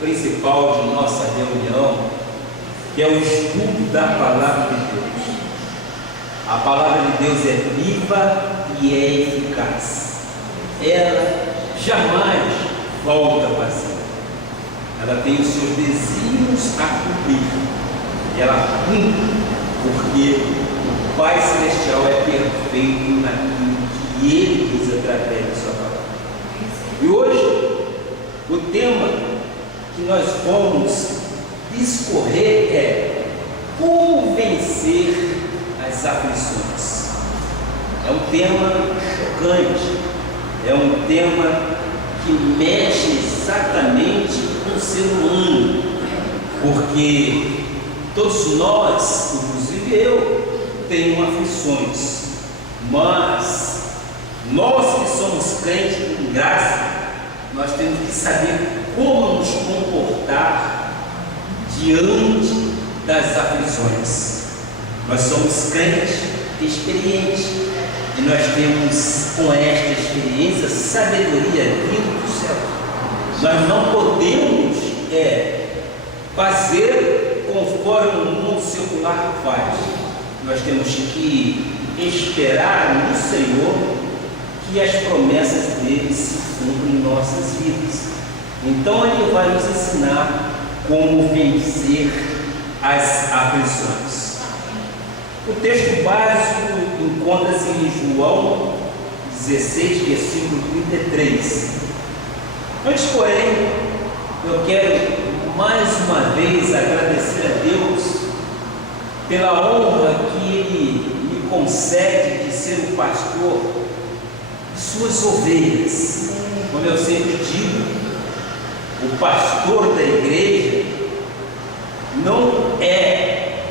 principal de nossa reunião, que é o estudo da Palavra de Deus. A Palavra de Deus é viva e é eficaz. Ela jamais volta vazia. Ela tem os seus desígnios a cumprir. E ela cumpre porque o Pai Celestial é perfeito naquilo que Ele diz através da sua palavra. E hoje, o tema que nós vamos discorrer é como vencer as aflições. É um tema chocante, é um tema que mexe exatamente com o ser humano, porque todos nós, inclusive eu, tenho aflições, mas nós que somos crentes em graça, nós temos que saber como nos comportar diante das aflições. Nós somos crentes experientes e nós temos com esta experiência sabedoria vindo do céu. Nós não podemos fazer conforme o mundo secular faz. Nós temos que esperar no Senhor que as promessas dele se cumprem em nossas vidas. Então ele vai nos ensinar como vencer as aflições. O texto básico encontra-se em João 16, versículo 33. Antes, porém, eu quero mais uma vez agradecer a Deus pela honra que Ele me concede de ser o pastor de suas ovelhas. Como eu sempre digo, o pastor da igreja não é,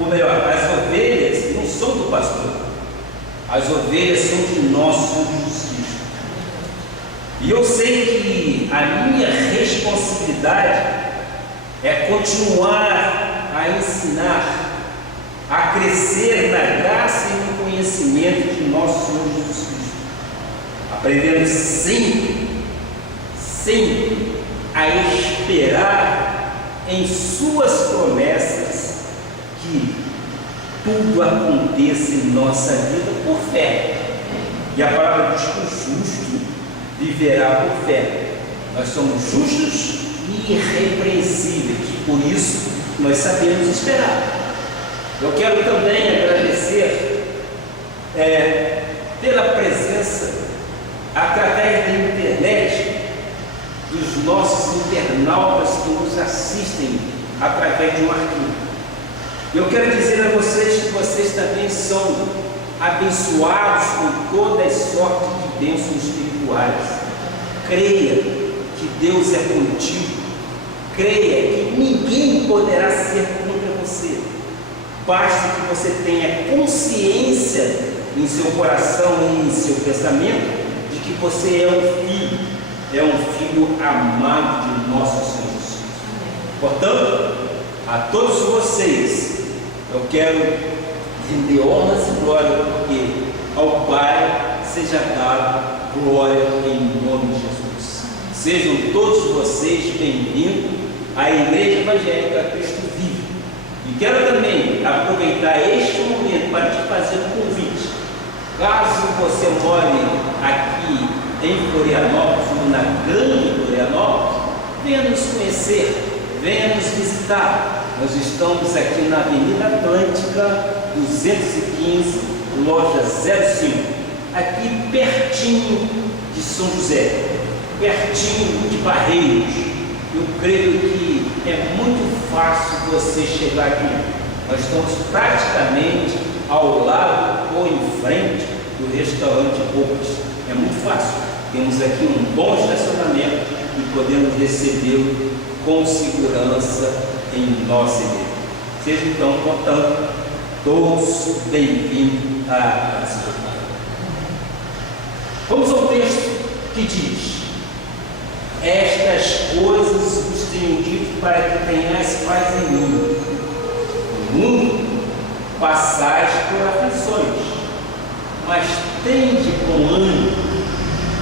ou melhor, as ovelhas não são do pastor, as ovelhas são de nosso Senhor Jesus Cristo. E eu sei que a minha responsabilidade é continuar a ensinar, a crescer na graça e no conhecimento de nosso Senhor Jesus Cristo, aprendendo sempre a esperar em suas promessas que tudo aconteça em nossa vida por fé. E a palavra diz que o justo viverá por fé. Nós somos justos e irrepreensíveis, por isso nós sabemos esperar. Eu quero também agradecer pela presença através da internet dos nossos internautas que nos assistem através de um arquivo. Eu quero dizer a vocês que vocês também são abençoados com todas as sortes de bênçãos espirituais. Creia que Deus é contigo. Creia que ninguém poderá ser contra você. Basta que você tenha consciência em seu coração e em seu pensamento de que você é um filho amado de nosso Senhor Jesus. Portanto, a todos vocês, eu quero render honras e glória, porque ao Pai seja dado glória em nome de Jesus. Sejam todos vocês bem-vindos à Igreja Evangélica Cristo Vivo. E quero também aproveitar este momento para te fazer um convite. Caso você more aqui em Florianópolis, ou na Grande Florianópolis, venha nos conhecer, venha nos visitar. Nós estamos aqui na Avenida Atlântica 215, loja 05, aqui pertinho de São José, pertinho de Barreiros. Eu creio que é muito fácil você chegar aqui. Nós estamos praticamente ao lado ou em frente do restaurante Bocas. É muito fácil. Temos aqui um bom estacionamento e podemos recebê-lo com segurança em nossa igreja. Sejam então, portanto, todos bem-vindos à cidade. Vamos ao texto que diz: estas coisas vos tenho dito para que tenhais paz em mim. No mundo passais por aflições, mas tende bom ânimo,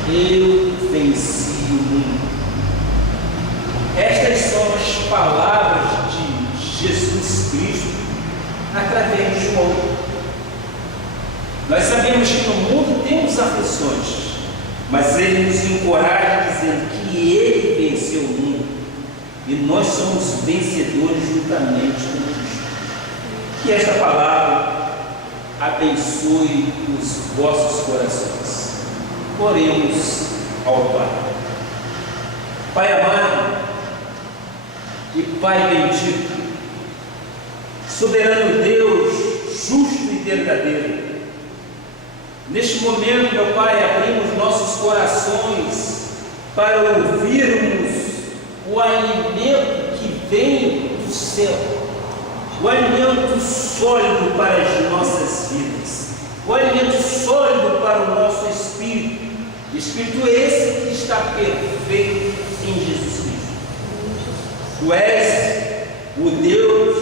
eu venci o mundo. as palavras de Jesus Cristo através de João. Nós sabemos que no mundo temos aflições, mas ele nos encoraja dizendo que ele venceu o mundo e nós somos vencedores juntamente com Cristo. Que esta palavra abençoe os vossos corações. Oremos ao Pai. Pai amado e Pai bendito, soberano Deus, justo e verdadeiro, neste momento, meu Pai, abrimos nossos corações para ouvirmos o alimento que vem do céu, o alimento sólido para as nossas vidas, o alimento sólido para o nosso espírito, espírito esse que está perfeito em Jesus Cristo. Tu és o Deus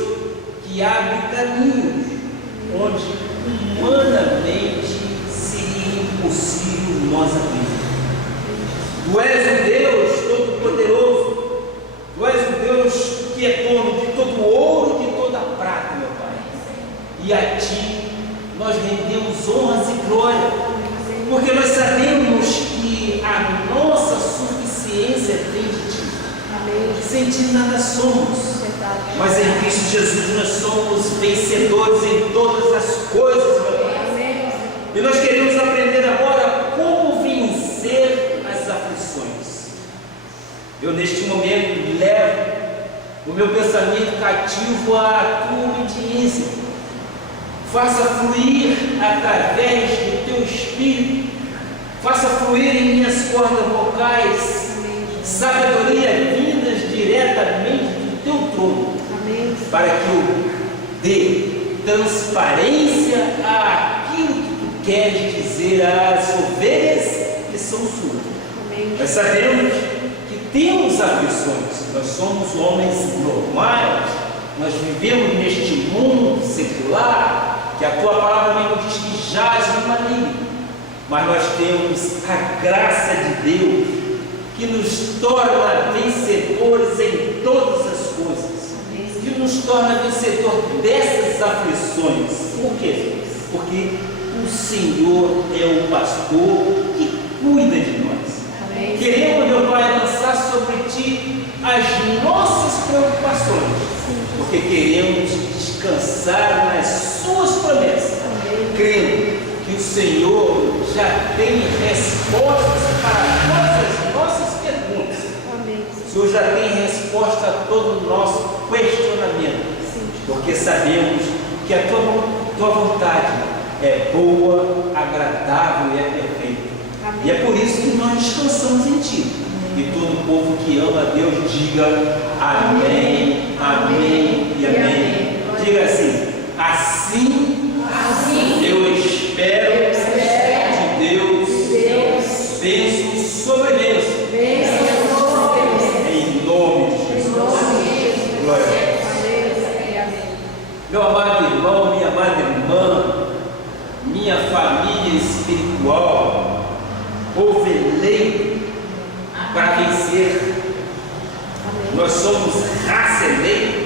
que abre caminhos onde humanamente seria impossível nós abrirmos. Tu és o Deus Todo-Poderoso, Tu és o Deus que é dono de todo o ouro e de toda a prata, meu Pai. E a Ti nós rendemos honras e glória, porque nós sabemos que a nossa suficiência vem de Ti. Sem Ti nada somos, mas em Cristo Jesus nós somos vencedores em todas as coisas, meu Pai. E nós queremos aprender agora como vencer as aflições. Eu neste momento levo o meu pensamento cativo à Tua obediência. Faça fluir através do Teu Espírito, faça fluir em minhas cordas vocais sabedoria vindas diretamente do Teu trono, para que eu dê transparência àquilo que Tu queres dizer às ovelhas que são suas. Nós sabemos que temos aflições, nós somos homens normais, nós vivemos neste mundo secular, que a Tua palavra mesmo diz que jaz no maligno, mas nós temos a graça de Deus, que nos torna vencedores em todas as coisas, que nos torna vencedor dessas aflições. Por quê? Porque o Senhor é o pastor que cuida de nós. Amém. Queremos, meu Pai, lançar sobre Ti as nossas preocupações, porque queremos descansar nas Suas promessas, crendo que o Senhor já tem respostas para todas as nossas perguntas. O Senhor já tem resposta a todo o nosso questionamento, porque sabemos que a Tua vontade é boa, agradável e é perfeita. E é por isso que nós descansamos em Ti. E todo povo que ama a Deus diga amém, amém e amém. Diga assim, eu espero de Deus bênçãos sobre bênçãos. Em nome de Jesus. Glória a Deus. Meu amado irmão, minha amada irmã, minha família espiritual, ovelheiro para vencer. Nós somos raça eleita.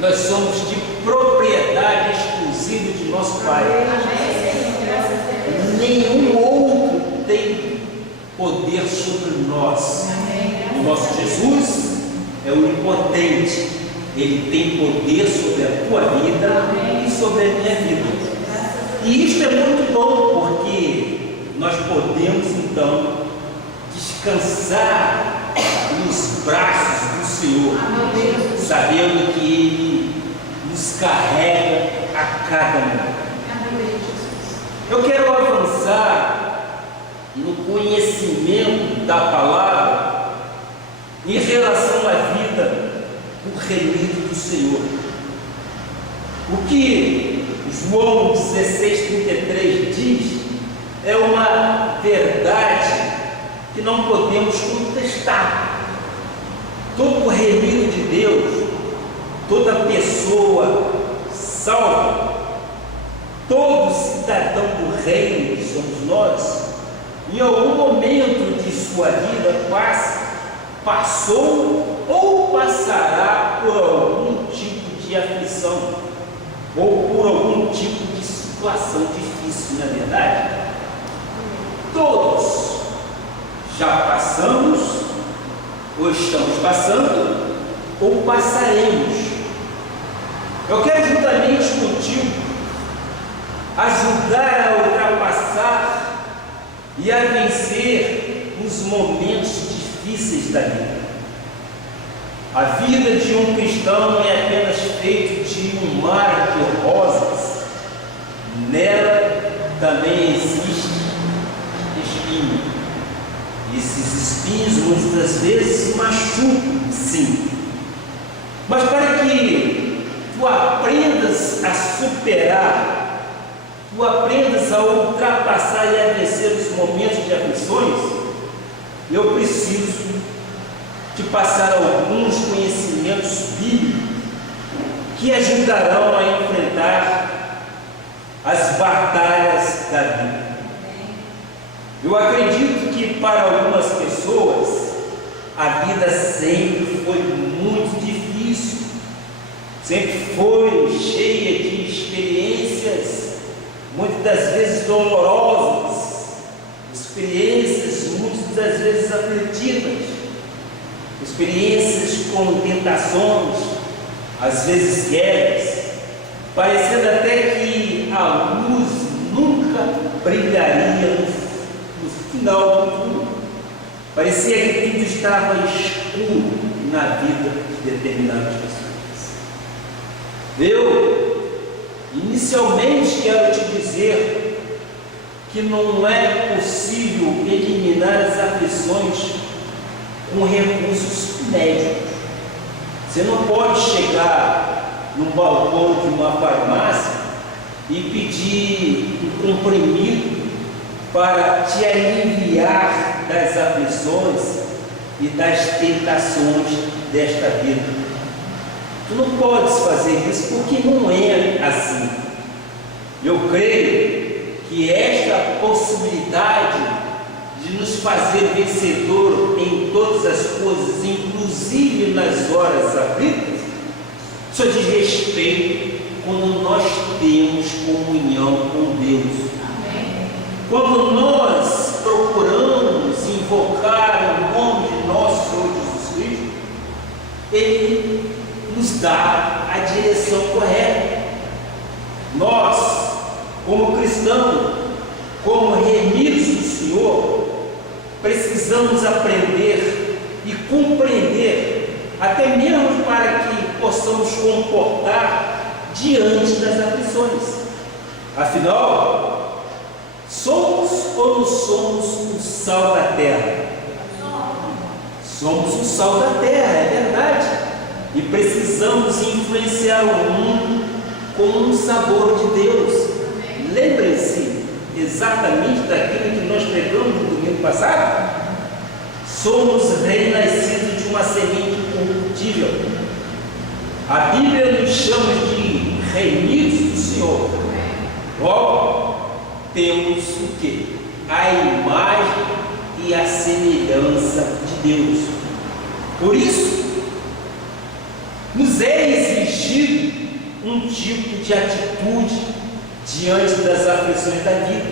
Nós somos de propriedade exclusiva de nosso Pai. Nenhum outro tem poder sobre nós. O nosso Jesus é onipotente. Ele tem poder sobre a tua vida e sobre a minha vida. E isto é muito bom, porque nós podemos então descansar nos braços do Senhor, sabendo que Ele nos carrega a cada momento. Eu quero avançar no conhecimento da palavra em relação à vida do remido do Senhor. O que João 16,33 diz é uma verdade que não podemos contestar. Todo remido de Deus, toda pessoa salva, todo cidadão do reino que somos nós, em algum momento de sua vida passou ou ou passará por algum tipo de aflição, ou por algum tipo de situação difícil, na verdade. Todos já passamos, ou estamos passando, ou passaremos. Eu quero juntamente contigo ajudar a ultrapassar e a vencer os momentos difíceis da vida. A vida de um cristão não é apenas feita de um mar de rosas. Nela também existe espinho. Esses espinhos muitas vezes machucam, sim. Mas para que tu aprendas a superar, tu aprendas a ultrapassar e a vencer os momentos de aflições, eu preciso de passar alguns conhecimentos bíblicos que ajudarão a enfrentar as batalhas da vida. Eu acredito que para algumas pessoas a vida sempre foi muito difícil, sempre foi cheia de experiências, muitas das vezes dolorosas, experiências muitas das vezes aflitivas, experiências com tentações, às vezes guerras, parecendo até que a luz nunca brilharia no final do túnel. Parecia que tudo estava escuro na vida de determinadas pessoas. Eu, inicialmente, quero te dizer que não é possível eliminar as aflições com recursos médicos. Você não pode chegar num balcão de uma farmácia e pedir um comprimido para te aliviar das aflições e das tentações desta vida. Tu não podes fazer isso porque não é assim. Eu creio que esta possibilidade de nos fazer vencedor em todas as coisas, inclusive nas horas aflitas, só diz respeito quando nós temos comunhão com Deus. Amém. Quando nós procuramos invocar o nome de nosso Senhor Jesus Cristo, Ele nos dá a direção correta. Nós, como cristãos, como remidos do Senhor, precisamos aprender e compreender, até mesmo para que possamos comportar diante das aflições. Afinal, somos ou não somos o sal da terra? Somos o sal da terra, é verdade. E precisamos influenciar o mundo com o sabor de Deus. Lembrem-se exatamente daquilo que nós pregamos no domingo passado. Somos renascidos de uma semente incorruptível. A Bíblia nos chama de remidos do Senhor. Logo, temos o quê? A imagem e a semelhança de Deus. Por isso, nos é exigido um tipo de atitude diante das aflições da vida,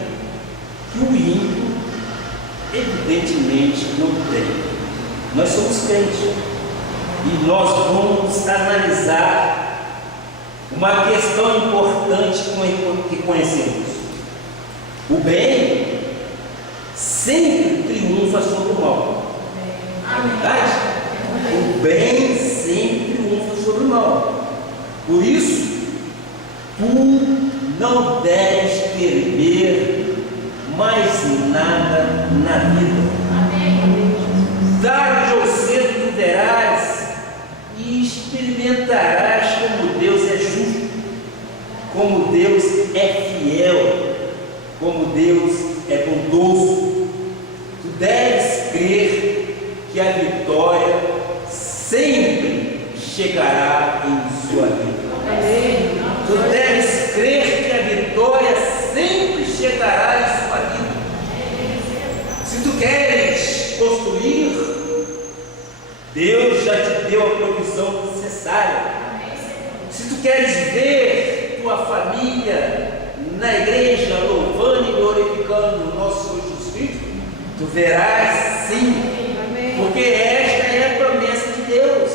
que o ímpio, evidentemente, não tem. Nós somos crentes e nós vamos analisar uma questão importante que conhecemos. O bem sempre triunfa sobre o mal. Não é verdade? O bem sempre triunfa sobre o mal. Por isso, tu não deves temer mais nada na vida. Tarde ou cedo tu verás e experimentarás como Deus é justo, como Deus é fiel, como Deus é bondoso. Tu deves crer que a vitória sempre chegará em sua vida. Tu deves crer que a vitória sempre chegará em sua vida. Se tu queres construir Deus já te deu a provisão necessária. Se tu queres ver tua família na igreja louvando e glorificando o nosso Senhor Jesus Cristo, tu verás sim, porque esta é a promessa de Deus,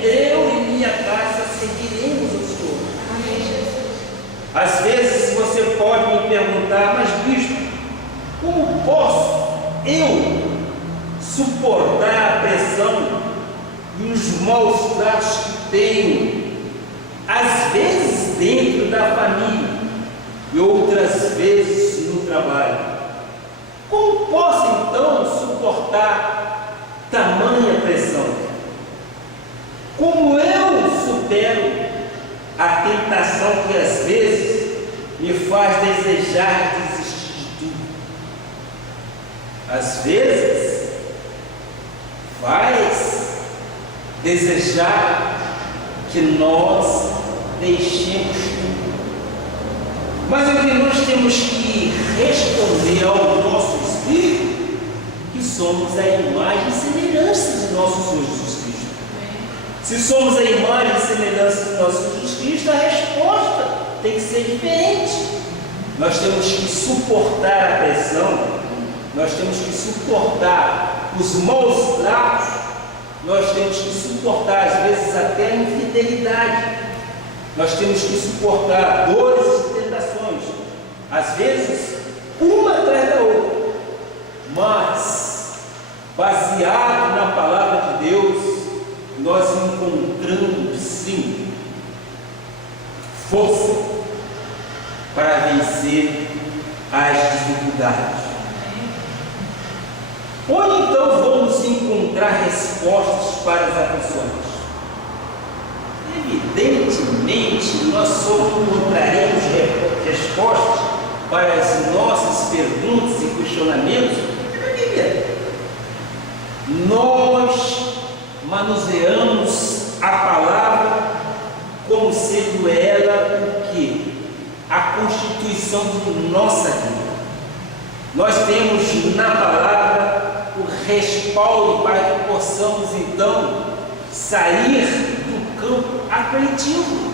que eu e minha casa seguiremos o Senhor. Às vezes você pode me perguntar, mas bispo, como posso eu suportar a pressão e os maus tratos que tenho, às vezes dentro da família e outras vezes no trabalho? Como posso então suportar tamanha pressão? Como eu supero a tentação que às vezes me faz desejar desistir de tudo? Às vezes faz desejar que nós deixemos tudo. Mas o que nós temos que responder ao nosso espírito, que somos a imagem e semelhança de nosso Senhor Jesus Cristo. Se somos a imagem e semelhança de nosso Senhor Jesus Cristo, a resposta tem que ser diferente. Nós temos que suportar a pressão, nós temos que suportar os maus tratos, nós temos que suportar às vezes até a infidelidade, nós temos que suportar dores e tentações, às vezes uma atrás da outra, mas baseado na palavra de Deus, nós encontramos sim força para vencer as dificuldades. Onde então vamos encontrar respostas para as aflições? Evidentemente, nós só encontraremos respostas para as nossas perguntas e questionamentos na Bíblia. Nós manuseamos a palavra como sendo ela o quê? A constituição de nossa vida. Nós temos na palavra o respaldo para que possamos então sair do campo aflitivo.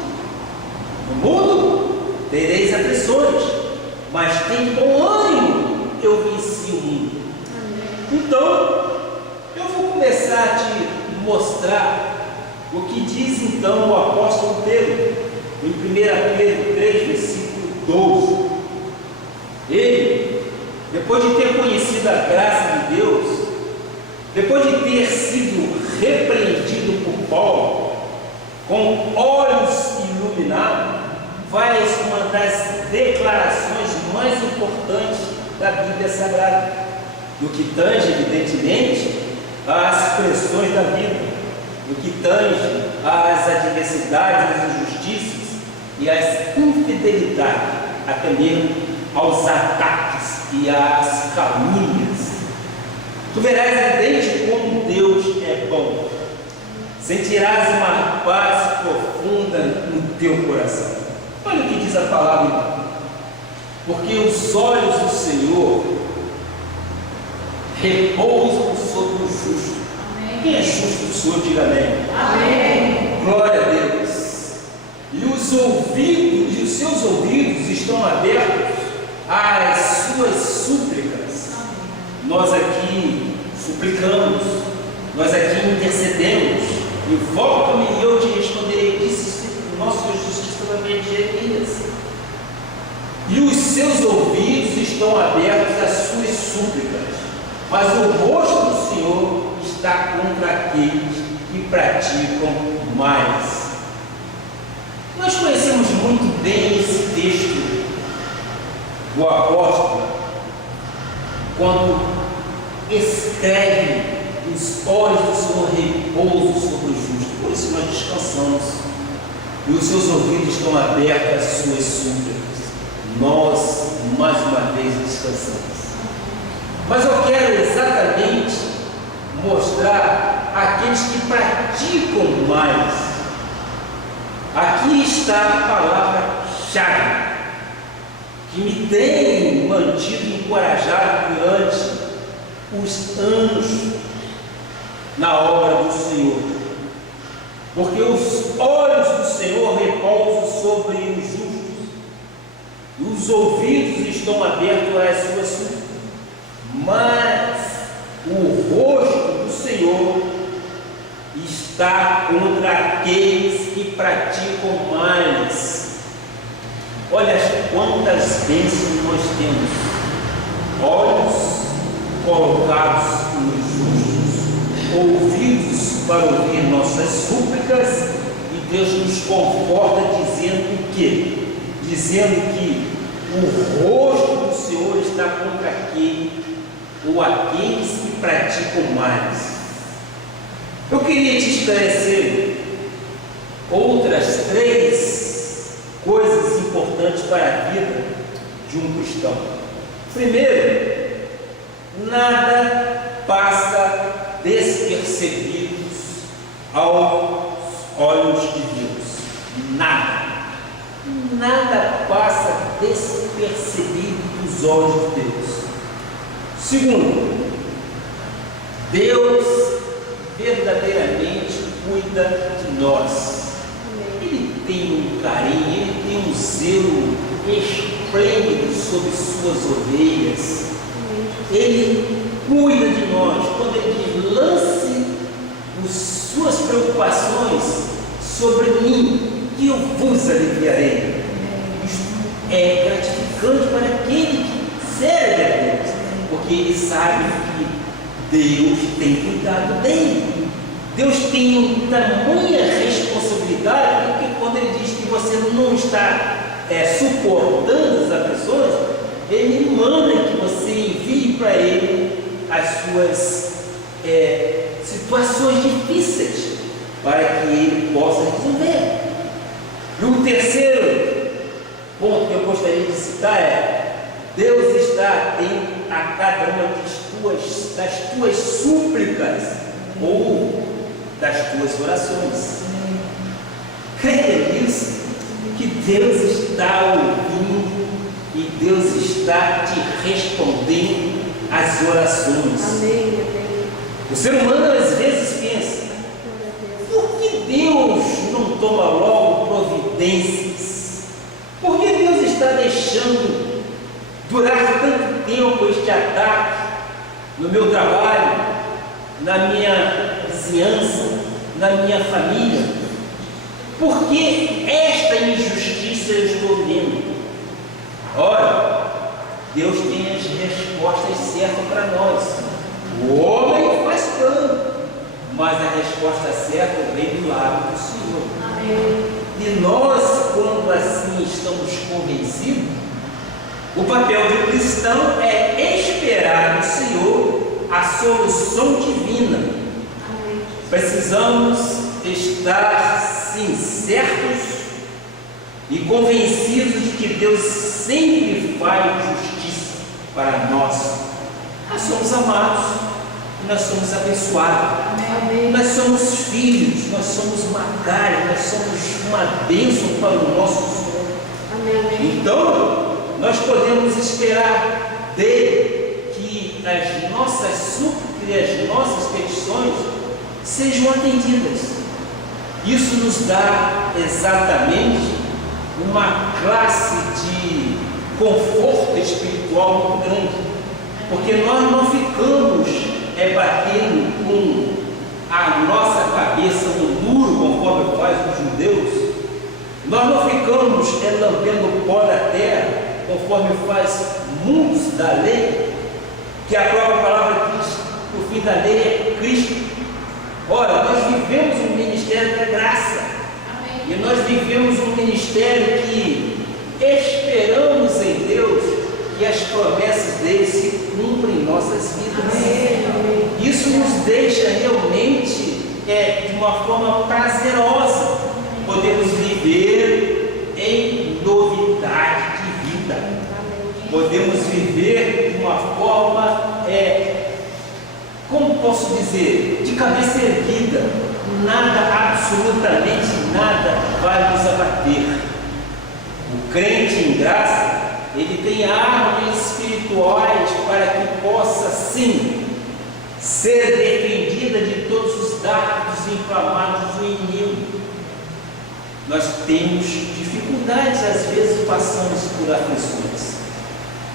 No mundo tereis aflições, mas tem bom ânimo, eu venci o mundo. Então, eu vou começar a te mostrar o que diz então o apóstolo Pedro, em 1 Pedro 3, versículo 12. Ele, depois de ter conhecido a graça de Deus, depois de ter sido repreendido por Paulo, com olhos iluminados, vai uma das declarações mais importantes da Bíblia Sagrada, no que tange, evidentemente, às pressões da vida, no que tange às adversidades, às injustiças e às infidelidades, até mesmo aos ataques e às calúnias. Tu verás evidente como Deus é bom. Sentirás uma paz profunda no teu coração. Olha o que diz a palavra. Porque os olhos do Senhor repousam sobre o justo. Amém. Quem é justo do Senhor, diga amém. Amém. Glória a Deus. E os ouvidos, e os seus ouvidos estão abertos às suas súplicas. Amém. Nós aqui suplicamos, nós aqui intercedemos. Invoca-me e eu te responderei, disse o nosso Senhor Jesus Cristo através de Jeremias. E os seus ouvidos estão abertos às suas súplicas, mas o rosto do Senhor está contra aqueles que praticam mais. Nós conhecemos muito bem esse texto do apóstolo, quando escreve: os olhos do Senhor repousam sobre o justo, por isso nós descansamos, e os seus ouvidos estão abertos às suas súplicas. Nós, mais uma vez, descansamos. Mas eu quero exatamente mostrar aqueles que praticam mais. Aqui está a palavra-chave que me tem mantido encorajado durante os anos na obra do Senhor. Porque os olhos do Senhor repousam sobre os justos, e os ouvidos estão abertos às suas súplicas. Mas o rosto do Senhor está contra aqueles que praticam males. Olha quantas bênçãos nós temos. Olhos colocados nos justos, ouvidos para ouvir nossas súplicas, e Deus nos conforta dizendo o quê? Dizendo que o rosto do Senhor está contra aquele ou aqueles que praticam males. Eu queria te esclarecer outras 3 coisas importantes para a vida de um cristão. Primeiro, nada passa despercebidos aos olhos de Deus. Nada passa despercebido dos olhos de Deus. Segundo, Deus verdadeiramente cuida de nós. Ele tem um carinho, ele tem um zelo esplêndido sobre suas ovelhas. Ele cuida de nós. Quando ele diz, lance as suas preocupações sobre mim, que eu vos aliviarei. Isto é gratificante para aquele que serve a Deus, porque ele sabe que Deus tem cuidado dele. Deus tem tamanha responsabilidade, porque quando ele diz que você não está suportando as agressões, ele manda que você envie para ele as suas situações difíceis, para que ele possa resolver. E o terceiro ponto que eu gostaria de citar é: Deus está atento a cada uma das tuas súplicas ou das tuas orações. Creia nisso, que Deus está ouvindo e Deus está te respondendo às orações. Amém. O ser humano às vezes pensa: por que Deus não toma logo providências? Por que Deus está deixando durar tanto tempo este ataque no meu trabalho, na minha vizinhança, na minha família? Por que esta injustiça eu estou vendo? Ora, Deus tem as respostas certas para nós. O homem faz plano, mas a resposta certa vem do lado do Senhor. Amém. E nós, quando assim estamos convencidos, o papel do cristão é esperar no Senhor a solução divina. Amém. Precisamos estar sim certos e convencidos de que Deus sempre faz justiça para nós. Nós somos amados, nós somos abençoados, Amém. nós somos filhos, nós somos uma carne, nós somos uma bênção para o nosso Senhor. Amém. Então, nós podemos esperar dele que as nossas súplicas e as nossas petições sejam atendidas. Isso nos dá exatamente uma classe de conforto espiritual muito grande, porque nós não ficamos batendo com a nossa cabeça no muro, conforme faz os judeus. Nós não ficamos lambendo o pó da terra, conforme faz muitos da lei, que a própria palavra diz que o fim da lei é Cristo. Ora, nós vivemos um ministério da graça. Amém. E nós vivemos um ministério que esperamos em Deus que as promessas dele se cumprem em nossas vidas. Amém. Isso nos deixa realmente de uma forma prazerosa. Podemos viver em novidade de vida. Podemos viver de uma forma, como posso dizer, de cabeça erguida. Nada, absolutamente nada vai nos abater. O crente em graça, ele tem armas espirituais para que possa sim ser defendido protegida de todos os dardos inflamados do inimigo. Nós temos dificuldades, às vezes passamos por aflições.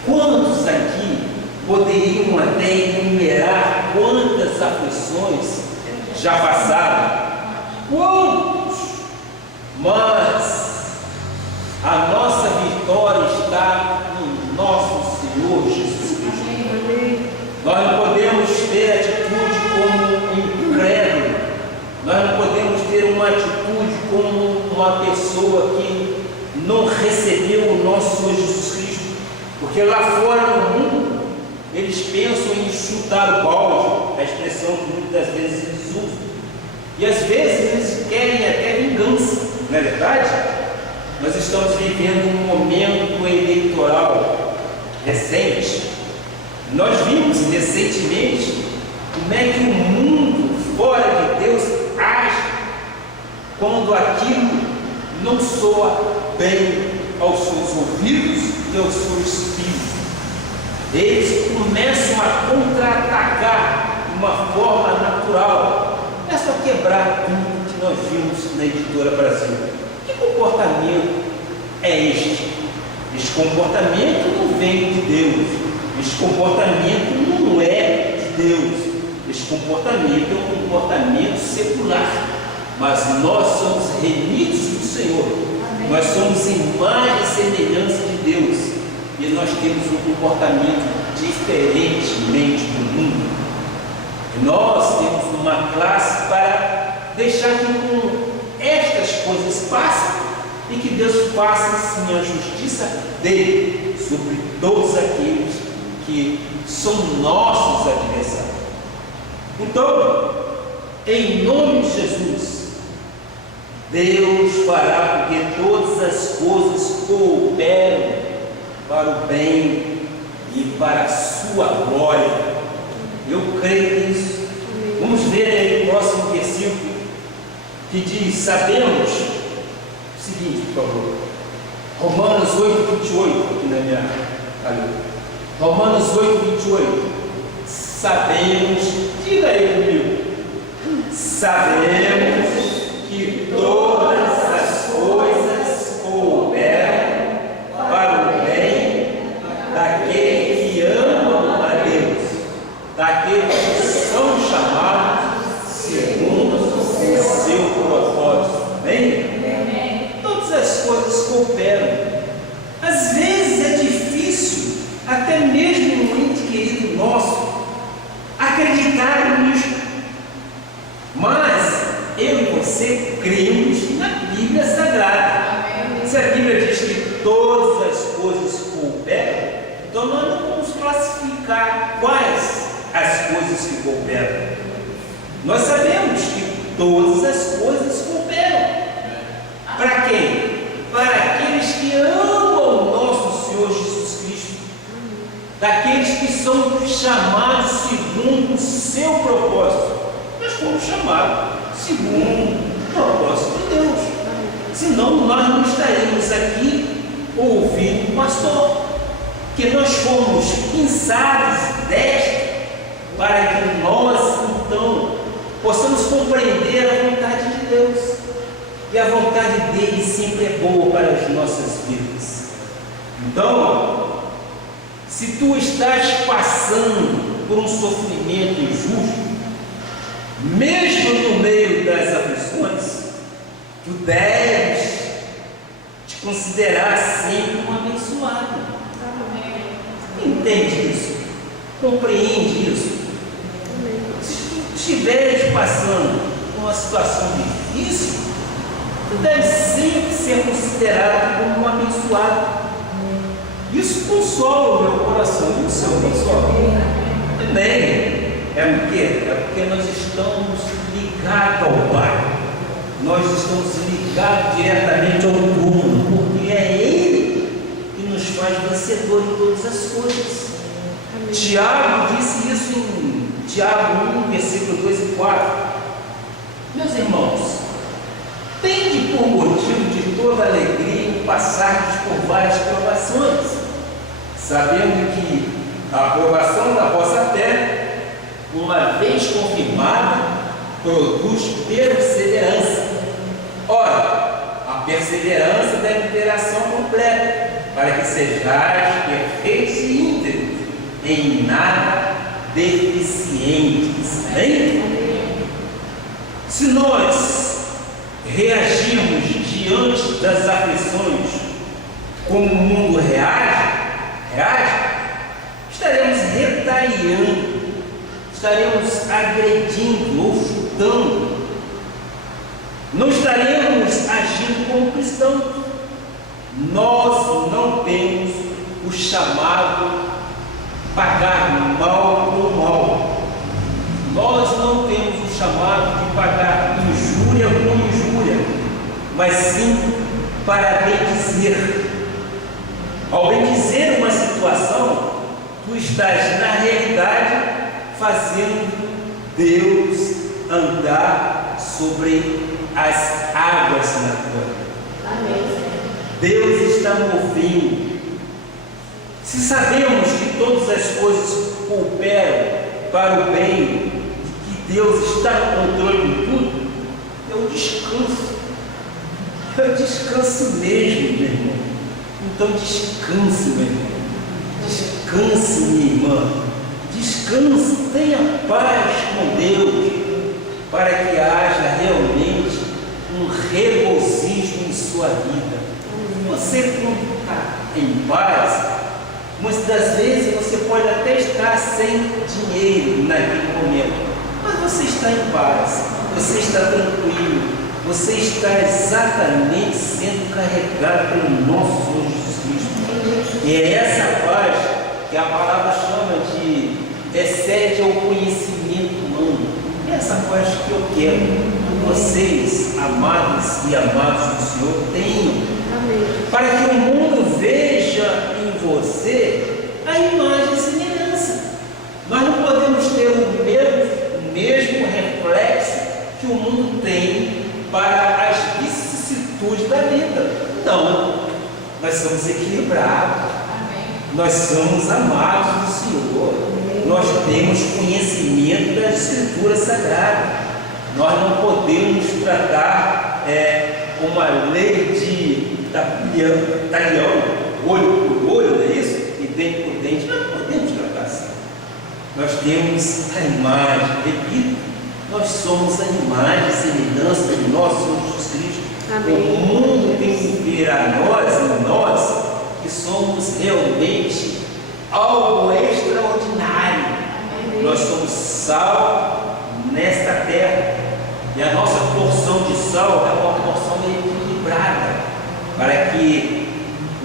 Quantos aqui poderiam até enumerar quantas aflições já passaram? Quantos? Mas a nossa vitória está no nosso Senhor Jesus Cristo. Nós não podemos ter atitude como incrédulo. Nós não podemos ter uma atitude como uma pessoa que não recebeu o nosso Senhor Jesus Cristo. Porque lá fora no mundo, eles pensam em chutar o balde, a expressão que muitas vezes eles usam. E às vezes eles querem até vingança, não é verdade? Nós estamos vivendo um momento eleitoral recente. Nós vimos recentemente como é que o mundo fora de Deus age quando aquilo não soa bem aos seus ouvidos e ao seu espírito. Eles começam a contra-atacar de uma forma natural. É só quebrar tudo que nós vimos na Editora Brasil. Que comportamento é este? Este comportamento não vem de Deus. Este comportamento não é de Deus. Este comportamento é um comportamento secular. Mas nós somos remidos do Senhor. Amém. Nós somos imagem e semelhança de Deus. E nós temos um comportamento diferentemente do mundo. E nós temos uma classe para deixar que estas coisas passem e que Deus faça sim a justiça dele sobre todos aqueles que são nossos adversários. Então, em nome de Jesus, Deus fará com que todas as coisas cooperem para o bem e para a sua glória. Eu creio nisso. Vamos ver aí o próximo versículo que diz: sabemos o seguinte, por favor. Romanos 8:28, aqui na minha calor. Romanos 8:28. Sabemos, diga aí comigo, sabemos que todas as coisas cooperam para o bem daqueles que amam a Deus, daqueles que são chamados segundo o seu propósito. Amém? Todas as coisas cooperam. Às vezes é difícil, até mesmo um ente querido nosso, acreditar nisso. Mas eu e você cremos na Bíblia Sagrada. Se a Bíblia diz que todas as coisas cooperam, então nós não vamos classificar quais as coisas que cooperam. Nós sabemos que todas as coisas cooperam. Para quem? Para aqueles que amam o nosso Senhor Jesus Cristo, daqueles que são chamados segundo o seu propósito. Nós fomos chamados segundo o propósito de Deus. Senão nós não estaríamos aqui ouvindo o pastor. Que nós fomos pensados desta para que nós então possamos compreender a vontade de Deus. E a vontade dele sempre é boa para as nossas vidas. Então, se tu estás passando por um sofrimento injusto, mesmo no meio das aflições, tu deves te considerar sempre um abençoado. Entende isso? Compreende isso? Se tu estiveres passando por uma situação difícil, tu deves sempre ser considerado como um abençoado. Isso consola o meu coração e o seu consola. Também. É porque nós estamos ligados ao Pai. Nós estamos ligados diretamente ao Trono, porque é Ele que nos faz vencedor em todas as coisas. Amém. Tiago disse isso em Tiago 1, versículo 2 e 4. Meus irmãos, tende por motivo de toda alegria em passarmos por várias provações, sabendo que a aprovação da vossa fé uma vez confirmada, produz perseverança. Ora, a perseverança deve ter ação completa, para que sejais perfeitos e íntegros, em nada deficientes. Amém? Se nós reagirmos diante das aflições como o mundo reage, estaremos retaliando, estaremos agredindo ou chutando, não estaremos agindo como cristãos. Nós não temos o chamado pagar mal com mal. Nós não temos o chamado de pagar injúria com injúria, mas sim para bendizer. Ao bendizer uma situação, tu estás na realidade fazendo Deus andar sobre as águas na tua vida. Amém. Deus está movendo. Se sabemos que todas as coisas cooperam para o bem, que Deus está no controle de tudo, eu descanso. Eu descanso mesmo, meu irmão. Então descanse, meu irmão. Descanse, minha irmã. Descanse, tenha paz com Deus, para que haja realmente um regozijo em sua vida. Você, quando está em paz, muitas das vezes você pode até estar sem dinheiro naquele momento, mas você está em paz, você está tranquilo, você está exatamente sendo carregado pelo nosso Senhor Jesus Cristo. E é essa paz que a palavra chama de excede ao conhecimento humano. E essa paz que eu quero que vocês, amados e amados do Senhor, tenham. Para que o mundo veja em você a imagem e semelhança. Nós não podemos ter o mesmo reflexo que o mundo tem para as vicissitudes da vida. Não, nós somos equilibrados. Nós somos amados do Senhor. Nós temos conhecimento das Escrituras Sagradas. Nós não podemos tratar com a lei de talhão, olho por olho, não é isso? E dente por dente. Nós não podemos tratar assim. Nós temos a imagem, repito, nós somos a imagem e semelhança do nosso Senhor Jesus Cristo. Amém. O mundo tem que ver a nós, que somos realmente algo extraordinário. Amém. Nós somos sal nesta terra, e a nossa porção de sal é uma porção equilibrada, para que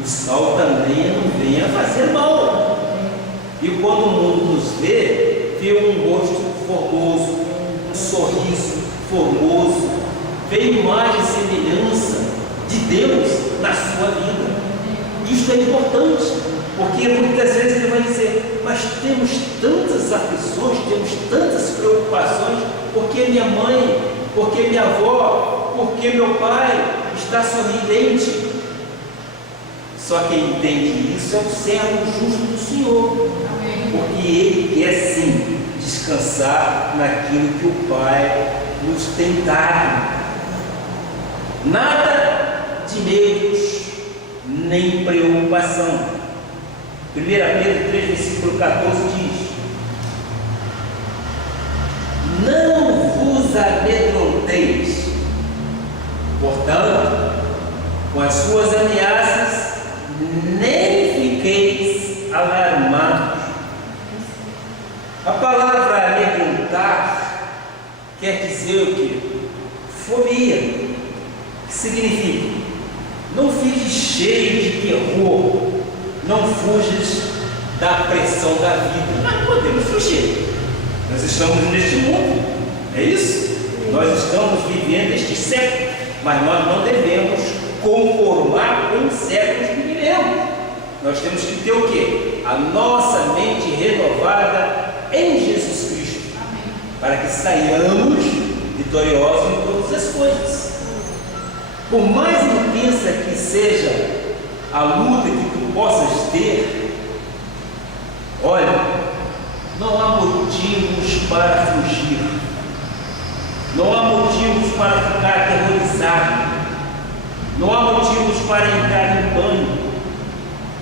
o sal também não venha fazer mal. E quando o mundo nos vê um rosto formoso, um sorriso formoso, vê imagem e semelhança de Deus na sua vida. Isto é importante, porque muitas vezes ele vai dizer: mas temos tantas aflições, temos tantas preocupações, porque minha mãe, porque minha avó, porque meu pai está sorridente. Só quem entende isso é o servo justo do Senhor. Amém. Porque ele quer sim descansar naquilo que o Pai nos tem dado. Nada de medos, nem preocupação. 1 Pedro 3, versículo 14 diz: não vos amedronteis, portanto, com as suas ameaças, nem fiqueis alarmados. A palavra amedrontar quer dizer o quê? Fobia, que significa: não fiques cheio de terror, não fujas da pressão da vida. Nós podemos fugir, nós estamos neste mundo, é isso? Nós estamos vivendo este século, mas nós não devemos conformar com os séculos que vivemos. Nós temos que ter o quê? A nossa mente renovada em Jesus Cristo. Amém. Para que saiamos vitoriosos em todas as coisas. Por mais intensa que seja a luta que tu possas ter, olha, não há motivo motivos para fugir. Não há motivos para ficar aterrorizado. Não há motivos para entrar em pânico.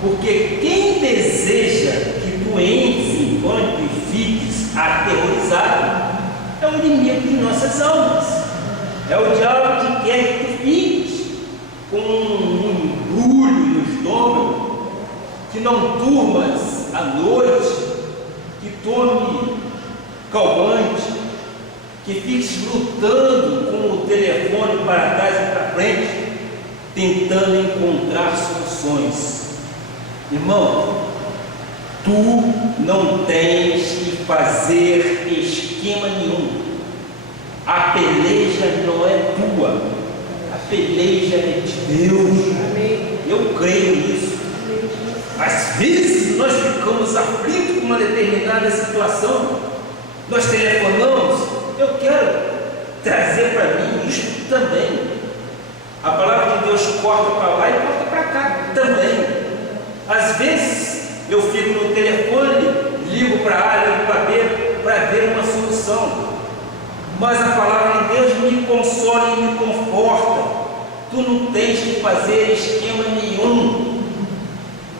Porque quem deseja que tu entres em pânico e fiques aterrorizado é o inimigo de nossas almas. É o diabo que quer que tu fiques com um embrulho no estômago, que não durmas à noite, que tome calmante, que fiques lutando com o telefone para trás e para frente, tentando encontrar soluções. Irmão, tu não tens que fazer esquema nenhum. A peleja não é tua, a peleja é de Deus. Eu creio nisso. Às vezes nós ficamos aflitos com uma determinada situação, nós telefonamos, eu quero trazer para mim isto também. A palavra de Deus corta para lá e corta para cá também. Às vezes eu fico no telefone, ligo para A, ligo para B, para ver uma solução. Mas a palavra de Deus me consola e me conforta. Tu não tens que fazer esquema nenhum.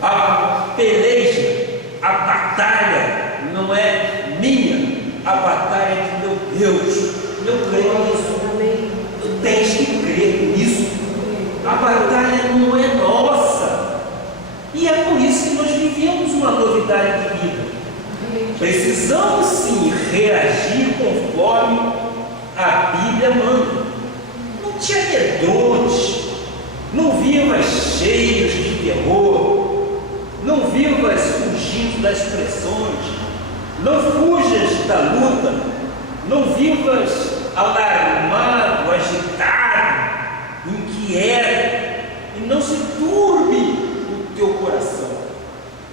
A peleja, a batalha não é minha, a batalha é de meu Deus. Eu creio nisso. Tu tens que crer nisso. A batalha não é nossa. E é por isso que nós vivemos uma novidade de vida. Precisamos sim reagir conforme a Bíblia manda. Não te amedrontes, não vivas cheios de terror, não vivas fugindo das pressões, não fujas da luta, não vivas alarmado, agitado, inquieto, e não se turbe o teu coração.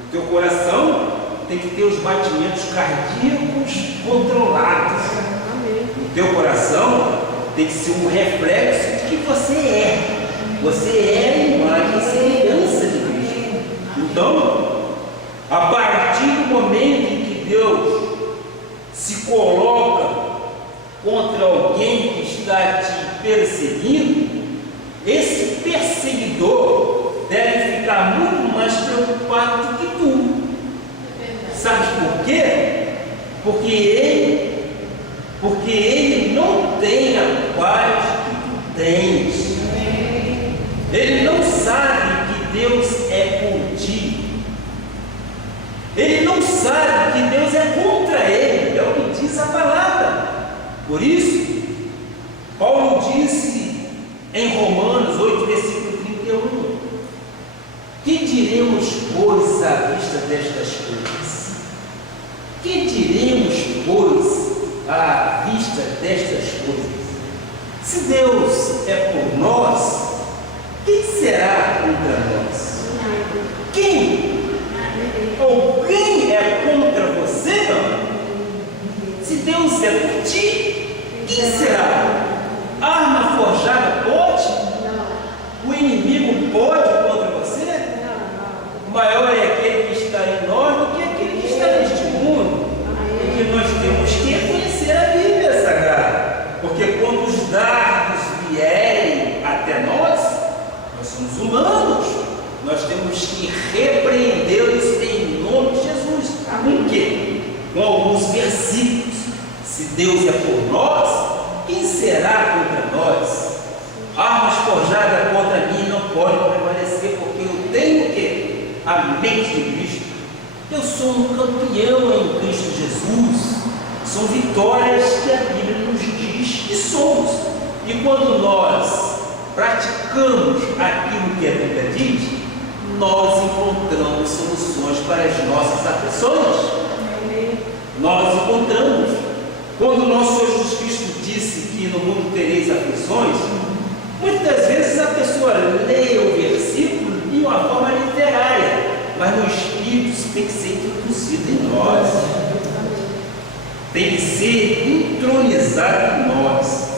O teu coração tem que ter os batimentos cardíacos controlados. O teu coração tem que ser um reflexo de que você é. Você é a imagem e semelhança de Cristo. Então, a partir do momento em que Deus se coloca contra alguém que está te perseguindo, esse perseguidor deve ficar muito mais preocupado do que tu. Sabe por quê? Porque ele não tem a paz que tu tens. Ele não sabe que Deus é contigo. Ele não sabe que Deus é contra ele. É o que diz a palavra. Por isso, Paulo disse em Romanos 8, versículo 31: que diremos, pois, à vista destas coisas? Que diremos, pois, à vista destas coisas? Se Deus é por nós, quem será contra nós? Quem? Alguém é contra você, não? Se Deus é por ti, quem será? Arma forjada pode? O inimigo pode contra você? Maior é aquele que está em nós do que aquele que está neste mundo. Porque nós temos que conhecer a Bíblia Sagrada. Porque quando os dardos vierem até nós somos humanos. Nós temos que repreendê-los em nome de Jesus. Com quê? Com alguns versículos. Se Deus é por nós, quem será contra nós? Armas forjadas contra mim não podem prevalecer, porque eu tenho o quê? A mente de Cristo. Eu sou um campeão em Cristo Jesus. São vitórias que a Bíblia nos diz que somos. E quando nós praticamos aquilo que a Bíblia diz, nós encontramos soluções para as nossas aflições. Nós encontramos. Quando o nosso Senhor Jesus Cristo disse que no mundo tereis aflições, muitas vezes a pessoa lê o versículo de uma forma literária, mas no Espírito isso tem que ser introduzido em nós, tem que ser entronizado em nós.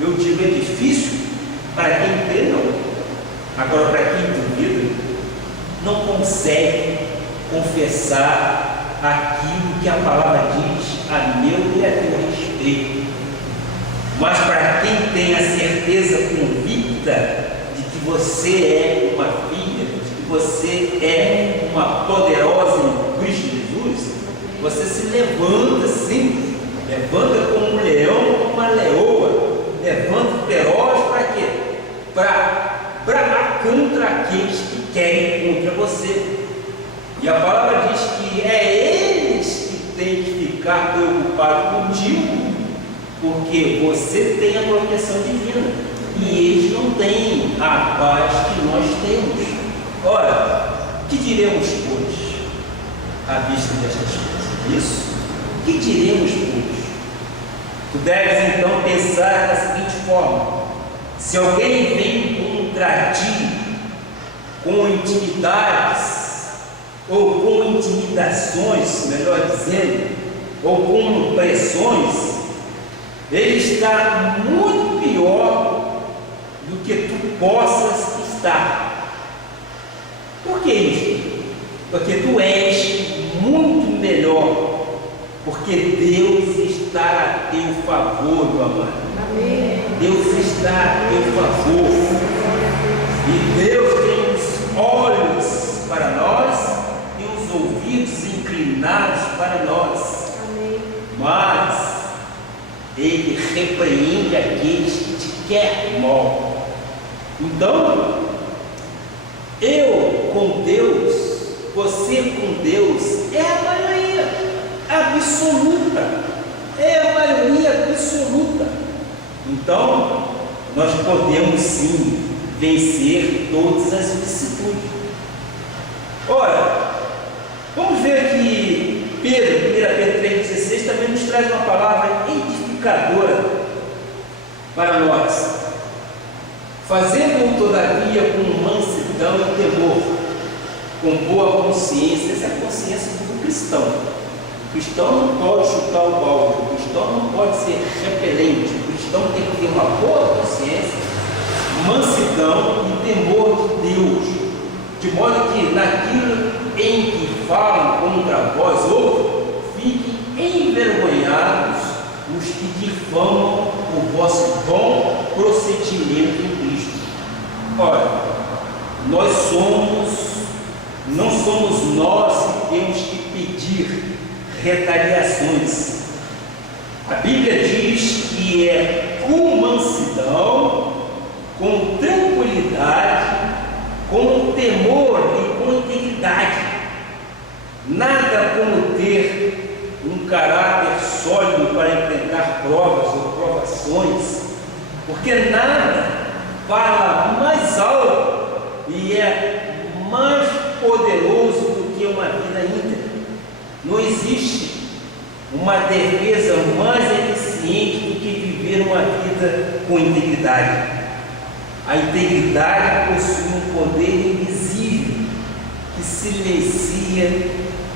Eu digo, é difícil para quem crê, não. Agora, para quem duvida, não consegue confessar aquilo que a palavra diz a meu e a teu respeito. Mas para quem tem a certeza convicta de que você é uma filha, de que você é uma poderosa em Cristo Jesus, você se levanta sim, levanta como um leão, como uma leoa, levanta feroz para quê? Para bramar contra aqueles que querem contra você. E a palavra diz que é eles que têm que ficar preocupados contigo, porque você tem a proteção divina e eles não têm a paz que nós temos. Ora, o que diremos, pois, à vista destas coisas? Isso? O que diremos, pois? Tu deves então pensar da seguinte forma: se alguém vem contra ti com intimidades, ou com intimidações, melhor dizendo, ou com pressões, ele está muito pior do que tu possas estar. Por que isso? Porque tu és muito melhor, porque Deus está a teu favor, meu amado. Amém. Deus está a teu favor. E Deus tem os olhos para nós e os ouvidos inclinados para nós. Amém. Mas Ele repreende aqueles que te querem mal. Então, eu com Deus, você com Deus, é a maioria absoluta. É a maioria absoluta. Então, nós podemos sim vencer todas as vicissitudes. Ora, vamos ver que Pedro, 1 Pedro 3,16, também nos traz uma palavra edificadora para nós. Fazendo-o todavia com mansidão e temor, com boa consciência. Essa é a consciência do cristão. O cristão não pode chutar o balde, o cristão não pode ser repelente, o cristão tem que ter uma boa consciência, mansidão e temor de Deus, de modo que naquilo em que falam contra vós outros, fiquem envergonhados os que difamam o vosso bom procedimento em Cristo. Ora, não somos nós que temos que pedir retaliações. A Bíblia diz que é com mansidão, com tranquilidade, com temor e com integridade. Nada como ter um caráter sólido para enfrentar provas ou provações, porque nada fala mais alto e é mais poderoso do que uma vida íntegra. Não existe uma defesa mais eficiente do que viver uma vida com integridade. A integridade possui um poder invisível que silencia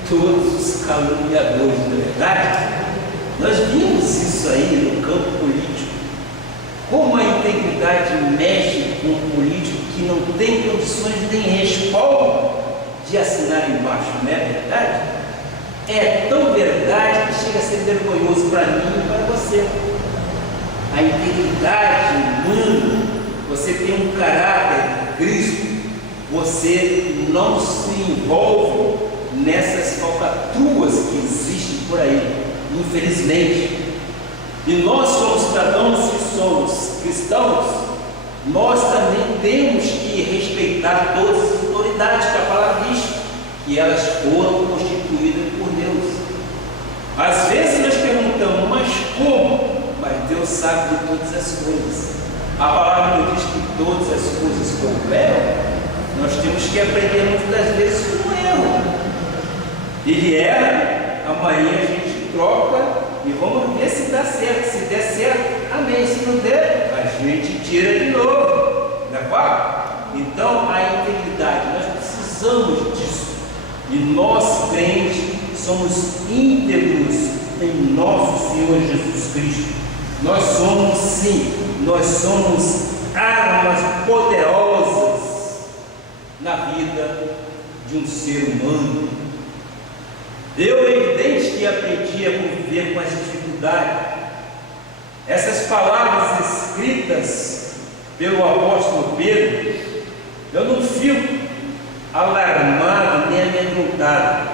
todos os caluniadores, não é verdade? Nós vimos isso aí no campo político. Como a integridade mexe com um político que não tem condições nem respaldo de assinar embaixo, não é verdade? É tão verdade que chega a ser vergonhoso para mim e para você. A integridade humana, você tem um caráter de Cristo, você não se envolve nessas falcatruas que existem por aí, infelizmente. E nós somos cidadãos que somos cristãos, nós também temos que respeitar todas as autoridades que a palavra diz que elas foram constituídas por Deus. Às vezes nós perguntamos, mas como? Mas Deus sabe de todas as coisas. A palavra nos diz que todas as coisas cooperam. Nós temos que aprender muitas das vezes com o erro. Ele erra, amanhã a gente troca e vamos ver se dá certo. Se der certo, amém. Se não der, a gente tira de novo. Não é claro? Então, a integridade, nós precisamos disso. E nós, crentes, somos íntegros em nosso Senhor Jesus Cristo. Nós somos, sim, nós somos armas poderosas na vida de um ser humano. Eu, é evidente que aprendi a conviver com essa dificuldade. Essas palavras escritas pelo apóstolo Pedro, eu não fico alarmado nem amedrontado.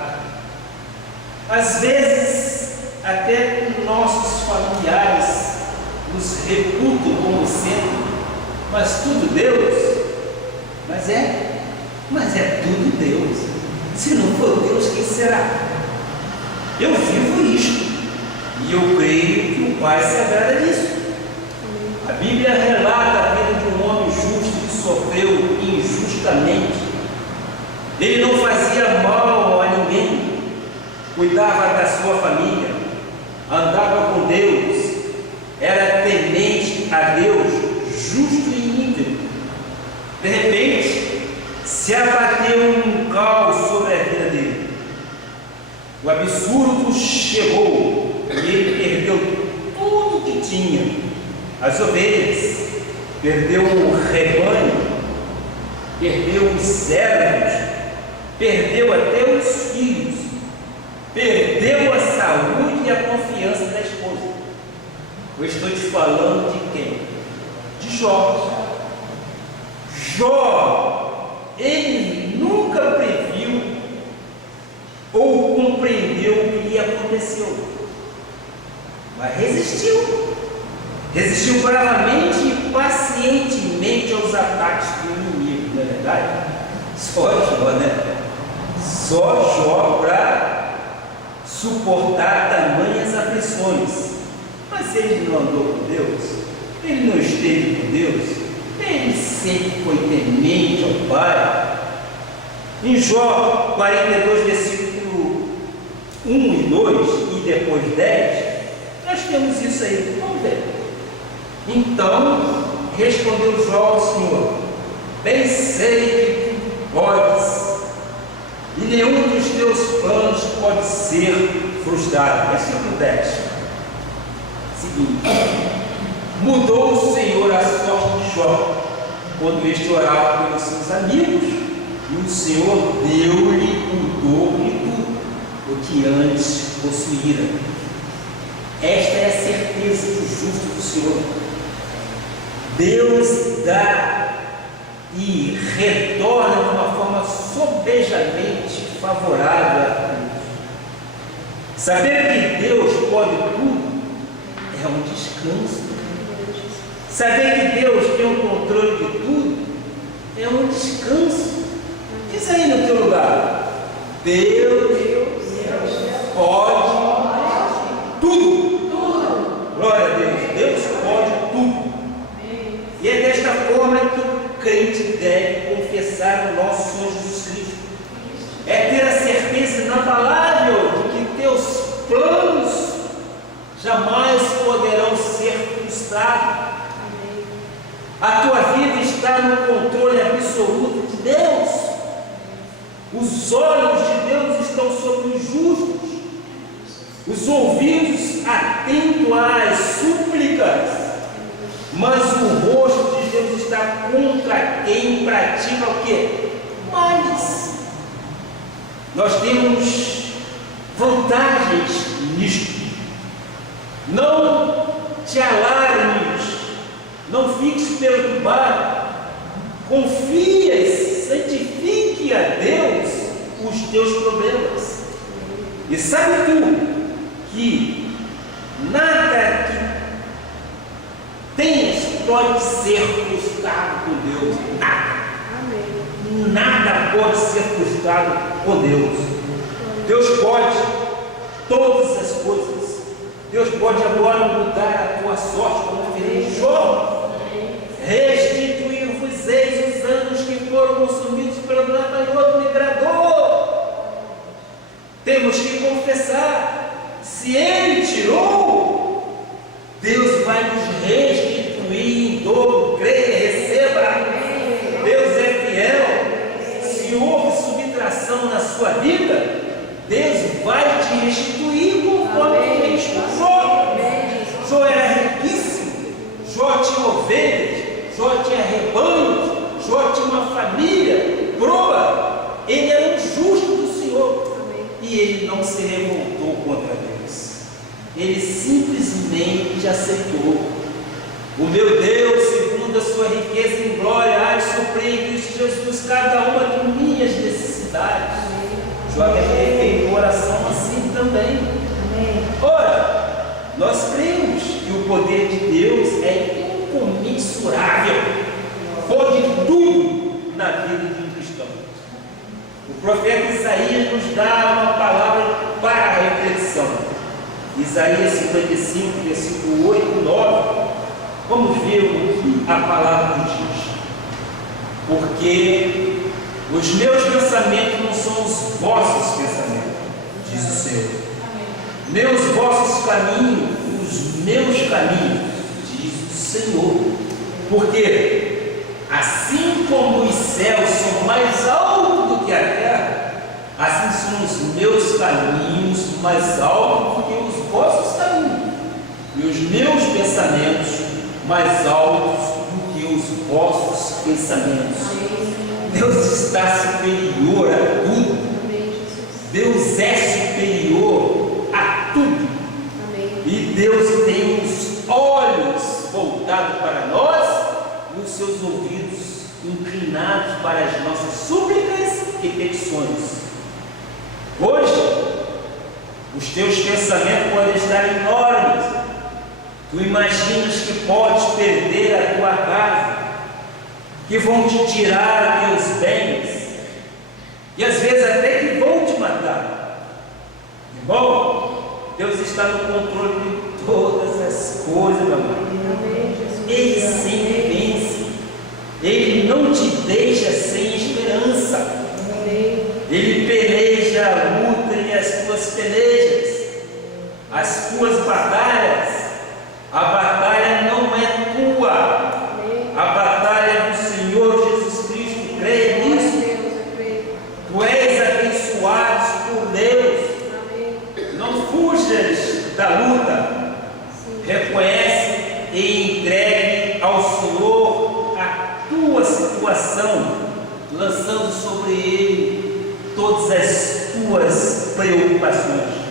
Às vezes, até nossos familiares nos reputam como sendo, mas tudo Deus. Mas é tudo Deus. Se não for Deus, quem será? Eu vivo isto e eu creio que o Pai se agrada disso. A Bíblia relata a vida de um homem justo que sofreu injustamente. Ele não fazia mal a ninguém, cuidava da sua família, andava com Deus, era temente a Deus, justo e íntegro. De repente, se abateu um caos sobre a vida dele. O absurdo chegou e ele perdeu tudo que tinha: as ovelhas, perdeu o rebanho, perdeu os servos, perdeu até os filhos, perdeu a saúde e a confiança da esposa. Eu estou te falando de quem? De Jó. Jó, ele nunca previu ou compreendeu o que lhe aconteceu, mas resistiu bravamente e pacientemente aos ataques do inimigo, não é verdade? Só Jó, né? Só Jó para suportar tamanhas aflições. Mas ele não andou com Deus, ele não esteve com Deus, ele sempre foi temente ao Pai. Em Jó 42, versículo 1 e 2 e depois 10, nós temos isso aí. Vamos ver. Então respondeu Jó ao Senhor: bem sei que tu podes, e nenhum dos teus planos pode ser frustrado. Versículo 10. Seguinte: mudou o Senhor a sorte de Jó quando este orava pelos seus amigos, e o Senhor deu-lhe o dobro de tudo o que antes possuíra. Esta é a certeza do justo do Senhor. Deus dá e retorna de uma forma sobejamente favorável a todos. Saber que Deus pode tudo é um descanso. Saber que Deus tem o controle de tudo é um descanso. Diz aí no teu lugar: Deus pode tudo. Glória a Deus. Deus pode tudo. E é desta forma que o crente deve confessar o nosso Senhor Jesus Cristo. É ter a certeza inabalável de que teus planos jamais poderão ser frustrados. A tua vida está no controle absoluto de Deus. Os olhos de Deus estão sobre os justos, os ouvidos atentos às súplicas, mas o rosto de Deus está contra quem pratica o quê? Males. Nós temos vantagens nisto. Não te alarmes, não fiques preocupado, confias, santifique a Deus os teus problemas. E sabe tu que nada que tens pode ser frustrado por Deus. Nada. Amém. Nada pode ser frustrado por Deus. Deus pode todas as coisas. Deus pode agora mudar a tua sorte, como fez Jó. Restituir-vos eis os anos que foram consumidos pelo trabalhador migrador. Temos que confessar: se Ele tirou, Deus vai nos restituir em dobro. Creia, receba. Deus é fiel. Se houve subtração na sua vida, Deus vai te restituir conforme fez com Jó. Jó era riquíssimo, Jó tinha ovelhas, Jó tinha rebanhos, Jó tinha uma família proa. Ele era um justo do Senhor. E ele não se revoltou contra Deus. Ele simplesmente aceitou. O meu Deus, segundo a sua riqueza em glória, há de suprir em Cristo Jesus cada uma de minhas necessidades. Joaquim fez oração assim também. Ora, nós cremos que o poder de Deus é incomensurável, pode tudo na vida de um cristão. O profeta Isaías nos dá uma palavra para a reflexão. Isaías 55, versículo 8 e 9. Vamos ver o que a palavra nos diz. Porque os meus pensamentos não são os vossos pensamentos, diz o Senhor. Nem os vossos caminhos, os meus caminhos, diz o Senhor. Porque assim como os céus são mais altos do que a terra, assim são os meus caminhos mais altos do que os vossos caminhos, e os meus pensamentos mais altos do que os vossos pensamentos. Deus está superior a tudo. Deus é superior a tudo. E Deus tem os olhos voltados para nós e os seus ouvidos inclinados para as nossas súplicas e petições. Hoje, os teus pensamentos podem estar enormes. Tu imaginas que podes perder a tua casa, que vão te tirar teus bens, e às vezes até que vão te matar. Irmão, Deus está no controle de todas as coisas, meu amado. Ele sempre vence. Ele não te deixa sem esperança. Ele peleja, luta em as tuas pelejas, as tuas batalhas. A batalha não é tua, a batalha é do Senhor Jesus Cristo. Creia nisso. Tu és abençoado por Deus. Não fujas da luta. Reconhece e entregue ao Senhor a tua situação, lançando sobre Ele todas as tuas preocupações.